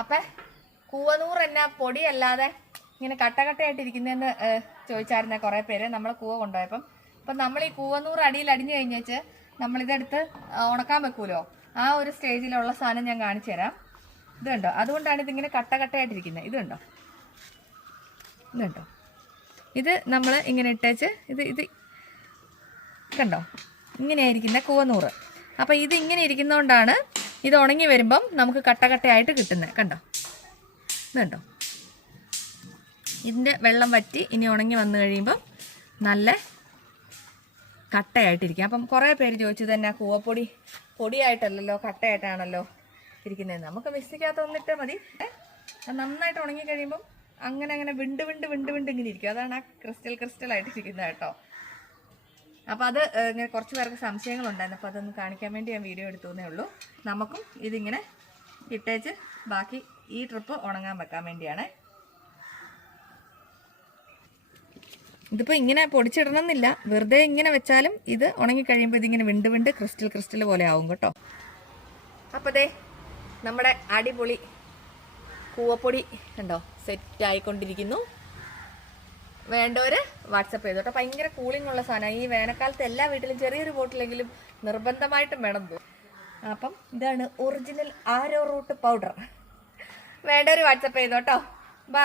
അപ്പം കൂവനൂറ് എന്നാ പൊടിയല്ലാതെ ഇങ്ങനെ കട്ടകട്ടയായിട്ടിരിക്കുന്നതെന്ന് ചോദിച്ചായിരുന്നേ കുറേ പേര് നമ്മൾ കൂവ കൊണ്ടുപോയപ്പം. അപ്പം നമ്മൾ ഈ കൂവനൂറ് അടിയിൽ അടിഞ്ഞു കഴിഞ്ഞേച്ച് നമ്മളിതെടുത്ത് ഉണക്കാൻ വെക്കൂലോ, ആ ഒരു സ്റ്റേജിലുള്ള സാധനം ഞാൻ കാണിച്ചു തരാം. ഇത് കണ്ടോ, അതുകൊണ്ടാണ് ഇതിങ്ങനെ കട്ടകട്ടയായിട്ടിരിക്കുന്നത്. ഇത് കണ്ടോ, ഇത് കണ്ടോ, ഇത് നമ്മൾ ഇങ്ങനെ ഇട്ടേച്ച് ഇത് കണ്ടോ ഇങ്ങനെയായിരിക്കുന്ന കൂവനൂറ്. അപ്പം ഇത് ഇങ്ങനെ ഇരിക്കുന്നതുകൊണ്ടാണ് ഇത് ഉണങ്ങി വരുമ്പം നമുക്ക് കട്ടകട്ടയായിട്ട് കിട്ടുന്നത്. കണ്ടോ, ഇത് കണ്ടോ, ഇതിൻ്റെ വെള്ളം വറ്റി ഇനി ഉണങ്ങി വന്നു കഴിയുമ്പം നല്ല കട്ടയായിട്ടിരിക്കും. അപ്പം കുറേ പേര് ചോദിച്ചു തന്നെ കൂവപ്പൊടി പൊടിയായിട്ടല്ലല്ലോ കട്ടയായിട്ടാണല്ലോ ഇരിക്കുന്നത്. നമുക്ക് മിക്സിക്കകത്ത് ഒന്നിട്ട് മതി. നന്നായിട്ട് ഉണങ്ങി കഴിയുമ്പം അങ്ങനെ വിണ്ട് ഇങ്ങനെ ഇരിക്കും. അതാണ് ആ ക്രിസ്റ്റലായിട്ടിരിക്കുന്നത് കേട്ടോ. അപ്പോൾ അത് ഇങ്ങനെ കുറച്ച് പേർക്ക് സംശയങ്ങളുണ്ടായിരുന്നു. അപ്പോൾ അതൊന്ന് കാണിക്കാൻ വേണ്ടി ഞാൻ വീഡിയോ എടുത്തേ ഉള്ളൂ. നമുക്കും ഇതിങ്ങനെ ഇട്ടേച്ച് ബാക്കി ഈ ട്രിപ്പ് ഉണങ്ങാൻ വെക്കാൻ വേണ്ടിയാണ്. ഇതിപ്പോൾ ഇങ്ങനെ പൊടിച്ചിടണമെന്നില്ല, വെറുതെ ഇങ്ങനെ വെച്ചാലും ഇത് ഉണങ്ങിക്കഴിയുമ്പോൾ ഇതിങ്ങനെ വിണ്ട് ക്രിസ്റ്റൽ പോലെ ആവും കേട്ടോ. അപ്പോൾ ദേ നമ്മുടെ അടിപൊളി കൂവപ്പൊടി കണ്ടോ സെറ്റ് ആയിക്കൊണ്ടിരിക്കുന്നു. വേണ്ടവർ വാട്സപ്പ് ചെയ്തു കേട്ടോ. ഭയങ്കര കൂളിംഗ് ഉള്ള സാധനമാണ്. ഈ വേനൽക്കാലത്ത് എല്ലാ വീട്ടിലും ചെറിയൊരു ബോട്ടിലെങ്കിലും നിർബന്ധമായിട്ടും വേണം. അപ്പം ഇതാണ് ഒറിജിനൽ ആരോ റൂട്ട് പൗഡർ. വേണ്ടവർ വാട്സപ്പ് ചെയ്തു കേട്ടോ.